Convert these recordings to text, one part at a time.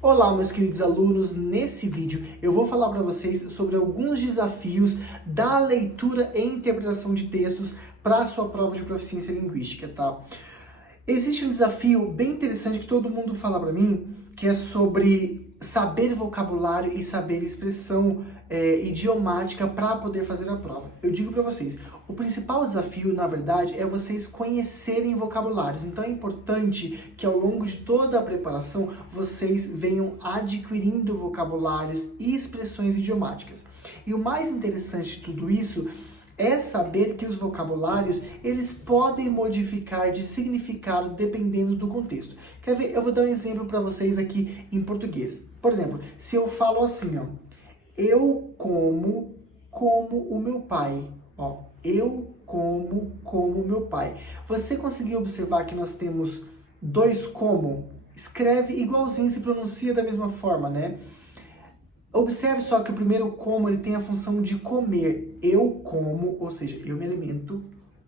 Olá, meus queridos alunos, nesse vídeo eu vou falar para vocês sobre alguns desafios da leitura e interpretação de textos para a sua prova de proficiência linguística, tá? Existe um desafio bem interessante que todo mundo fala para mim, que é sobre saber vocabulário e saber expressão idiomática para poder fazer a prova. Eu digo para vocês, o principal desafio, na verdade, é vocês conhecerem vocabulários. Então é importante que ao longo de toda a preparação vocês venham adquirindo vocabulários e expressões idiomáticas. E o mais interessante de tudo isso é saber que os vocabulários, eles podem modificar de significado dependendo do contexto. Quer ver? Eu vou dar um exemplo para vocês aqui em português. Por exemplo, se eu falo assim, ó, eu como o meu pai. Ó, eu como o meu pai. Você conseguiu observar que nós temos dois como? Escreve igualzinho, se pronuncia da mesma forma, né? Observe só que o primeiro como, ele tem a função de comer. Eu como, ou seja, eu me alimento,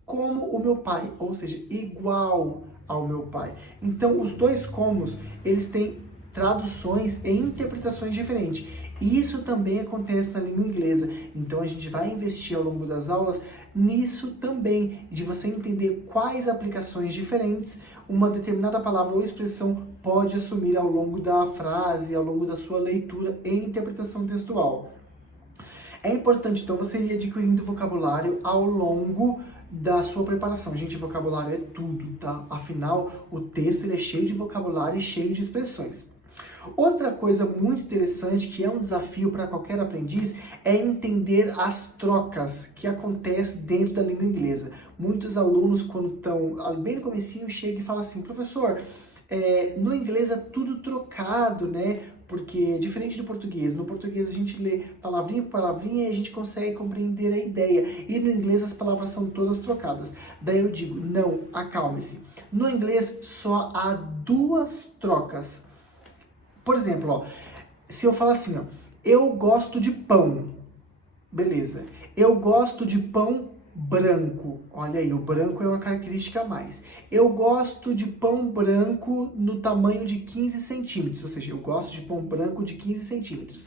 como o meu pai, ou seja, igual ao meu pai. Então, os dois comos, eles têm traduções e interpretações diferentes. E isso também acontece na língua inglesa. Então, a gente vai investir ao longo das aulas nisso também, de você entender quais aplicações diferentes uma determinada palavra ou expressão pode assumir ao longo da frase, ao longo da sua leitura e interpretação textual. É importante, então, você ir adquirindo vocabulário ao longo da sua preparação. Gente, vocabulário é tudo, tá? Afinal, o texto ele é cheio de vocabulário e cheio de expressões. Outra coisa muito interessante, que é um desafio para qualquer aprendiz, é entender as trocas que acontecem dentro da língua inglesa. Muitos alunos, quando estão bem no comecinho, chegam e falam assim, professor, no inglês é tudo trocado, né? Porque, diferente do português, no português a gente lê palavrinha por palavrinha e a gente consegue compreender a ideia. E no inglês as palavras são todas trocadas. Daí eu digo, não, acalme-se. No inglês só há duas trocas. Por exemplo, ó, se eu falar assim, ó, eu gosto de pão, beleza. Eu gosto de pão branco. Olha aí, o branco é uma característica a mais. Eu gosto de pão branco no tamanho de 15 centímetros, ou seja, eu gosto de pão branco de 15 centímetros.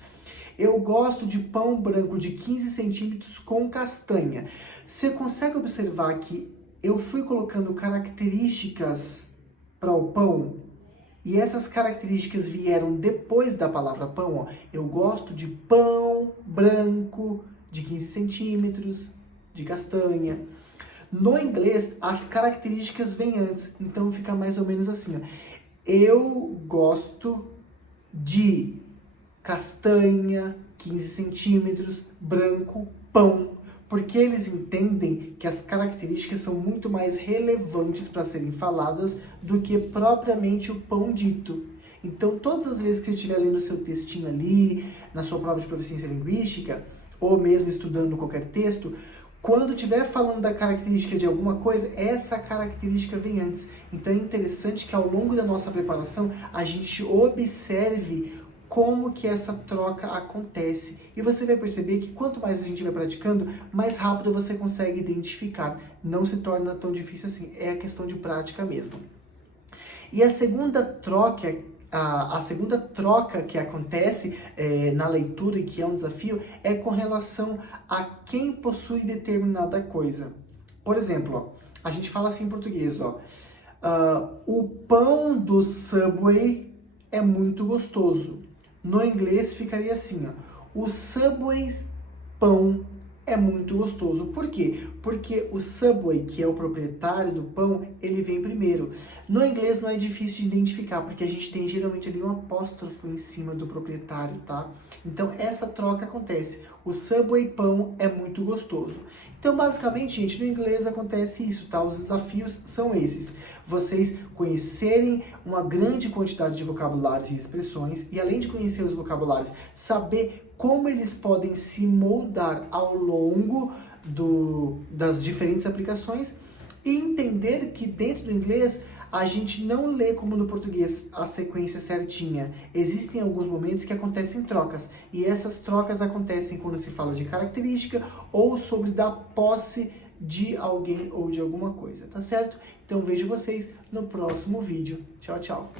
Eu gosto de pão branco de 15 centímetros com castanha. Você consegue observar que eu fui colocando características para o pão? E essas características vieram depois da palavra pão, ó. Eu gosto de pão branco de 15 centímetros, de castanha. No inglês, as características vêm antes, então fica mais ou menos assim, ó. Eu gosto de castanha, 15 centímetros, branco, pão. Porque eles entendem que as características são muito mais relevantes para serem faladas do que propriamente o pão dito. Então, todas as vezes que você estiver lendo o seu textinho ali, na sua prova de proficiência linguística, ou mesmo estudando qualquer texto, quando estiver falando da característica de alguma coisa, essa característica vem antes. Então, é interessante que ao longo da nossa preparação, a gente observe como que essa troca acontece. E você vai perceber que quanto mais a gente vai praticando, mais rápido você consegue identificar. Não se torna tão difícil assim, é a questão de prática mesmo. E a segunda troca que acontece na leitura e que é um desafio é com relação a quem possui determinada coisa. Por exemplo, ó, a gente fala assim em português, ó, o pão do Subway é muito gostoso. No inglês ficaria assim, ó, o Subway's pão é muito gostoso. Por quê? Porque o Subway, que é o proprietário do pão, ele vem primeiro. No inglês não é difícil de identificar, porque a gente tem geralmente ali um apóstrofo em cima do proprietário, tá? Então essa troca acontece. O Subway pão é muito gostoso. Então basicamente, gente, no inglês acontece isso, tá? Os desafios são esses. Vocês conhecerem uma grande quantidade de vocabulários e expressões e além de conhecer os vocabulários, saber como eles podem se moldar ao longo das diferentes aplicações e entender que dentro do inglês a gente não lê como no português a sequência certinha. Existem alguns momentos que acontecem trocas e essas trocas acontecem quando se fala de característica ou sobre da posse de alguém ou de alguma coisa, tá certo? Então vejo vocês no próximo vídeo. Tchau, tchau!